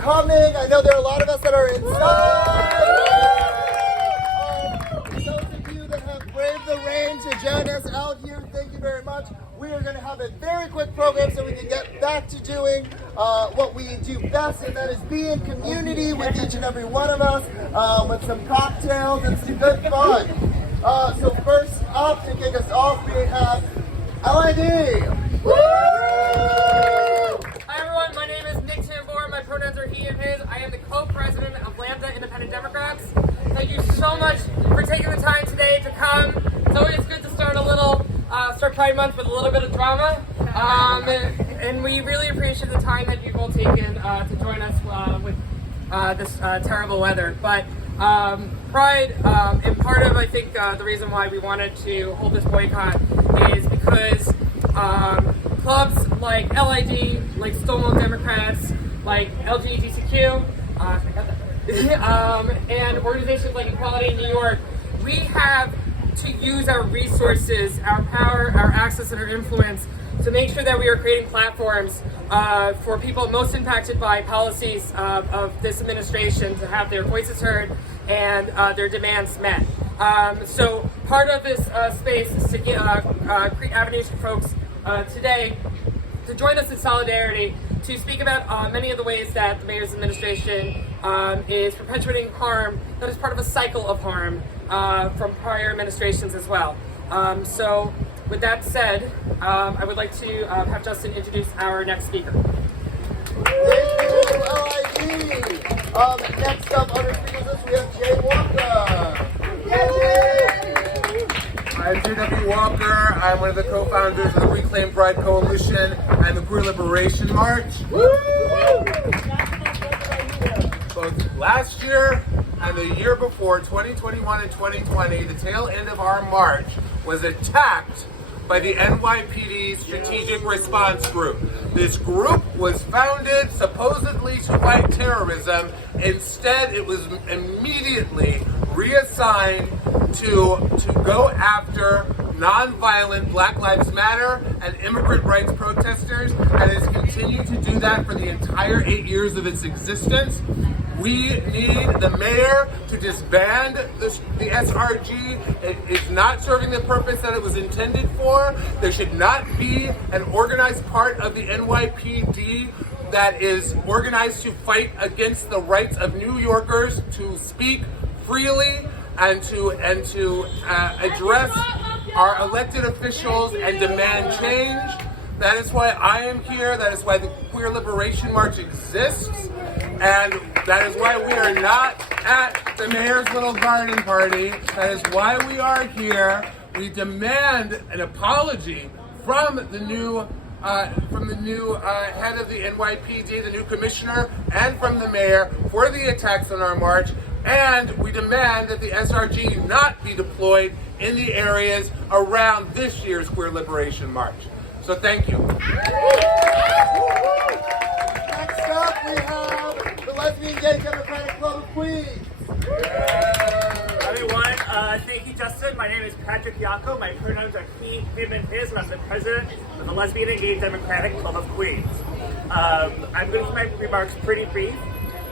coming. I know there are a lot of us that are inside. Those of you that have braved the rain to join us out here, thank you very much. We are going to have a very quick program so we can get back to doing what we do best, and that is be in community with each and every one of us with some cocktails and some good fun. So first up, to kick us off, we have LID. Woo! Hi everyone, my name is Nick Tambor. My pronouns are he and his. I am the co-president of Lambda Independent Democrats. Thank you so much for taking the time today to come. It's always good to start start Pride Month with a little bit of drama. And we really appreciate the time that you've all taken to join us with this terrible weather. But Pride, and part of, I think, the reason why we wanted to hold this boycott is because clubs like LID, like Stonewall Democrats, like LGBTQ, and organizations like Equality in New York, we have to use our resources, our power, our access, and our influence to make sure that we are creating platforms for people most impacted by policies of this administration to have their voices heard and their demands met. So part of this space is to create avenues for folks today to join us in solidarity to speak about many of the ways that the mayor's administration is perpetuating harm that is part of a cycle of harm from prior administrations as well. So with that said, I would like to have Justin introduce our next speaker. Thank you, LID. Next up on our speakers list, we have Jay Walker. I'm J.W. Walker. I'm one of the co-founders of the Reclaim Pride Coalition and the Queer Liberation March. Both last year and the year before, 2021 and 2020, the tail end of our march was attacked by the NYPD Strategic Response Group. This group was founded supposedly to fight terrorism. Instead, it was immediately reassigned to go after nonviolent Black Lives Matter and immigrant rights protesters, and has continued to do that for the entire 8 years of its existence. We need the mayor to disband the SRG. It is not serving the purpose that it was intended for. There should not be an organized part of the NYPD that is organized to fight against the rights of New Yorkers to speak freely and to address our elected officials and demand change. That is why I am here. That is why the Queer Liberation March exists. And that is why we are not at the mayor's little garden party. That is why we are here. We demand an apology from the new head of the NYPD, the new commissioner, and from the mayor for the attacks on our march. And we demand that the SRG not be deployed in the areas around this year's Queer Liberation March. So thank you. Next up, we have the Lesbian Gay Democratic Club of Queens. Hi everyone, thank you Justin. My name is Patrick Yako. My pronouns are he, him, and his, and I'm the president of the Lesbian and Gay Democratic Club of Queens. I'm going to keep my remarks pretty brief,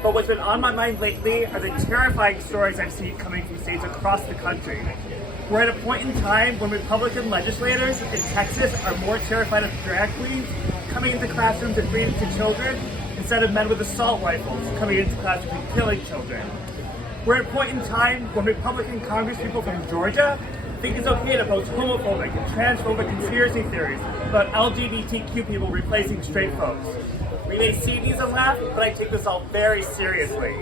but what's been on my mind lately are the terrifying stories I've seen coming from states across the country. We're at a point in time when Republican legislators in Texas are more terrified of drag queens coming into classrooms and reading to children instead of men with assault rifles coming into classrooms and killing children. We're at a point in time when Republican congresspeople from Georgia think it's okay to post homophobic and transphobic conspiracy theories about LGBTQ people replacing straight folks. We may see these and laugh, but I take this all very seriously.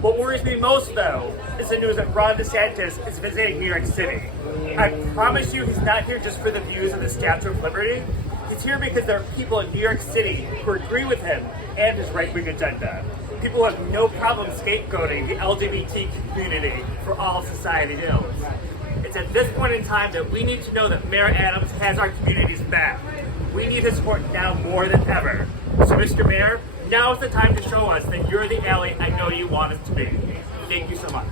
What worries me most, though, is the news that Ron DeSantis is visiting New York City. I promise you he's not here just for the views of the Statue of Liberty. He's here because there are people in New York City who agree with him and his right-wing agenda. People who have no problem scapegoating the LGBT community for all society ills. It's at this point in time that we need to know that Mayor Adams has our community's back. We need his support now more than ever. So Mr. Mayor, now is the time to show us that you're the ally I know you want us to be. Thank you so much.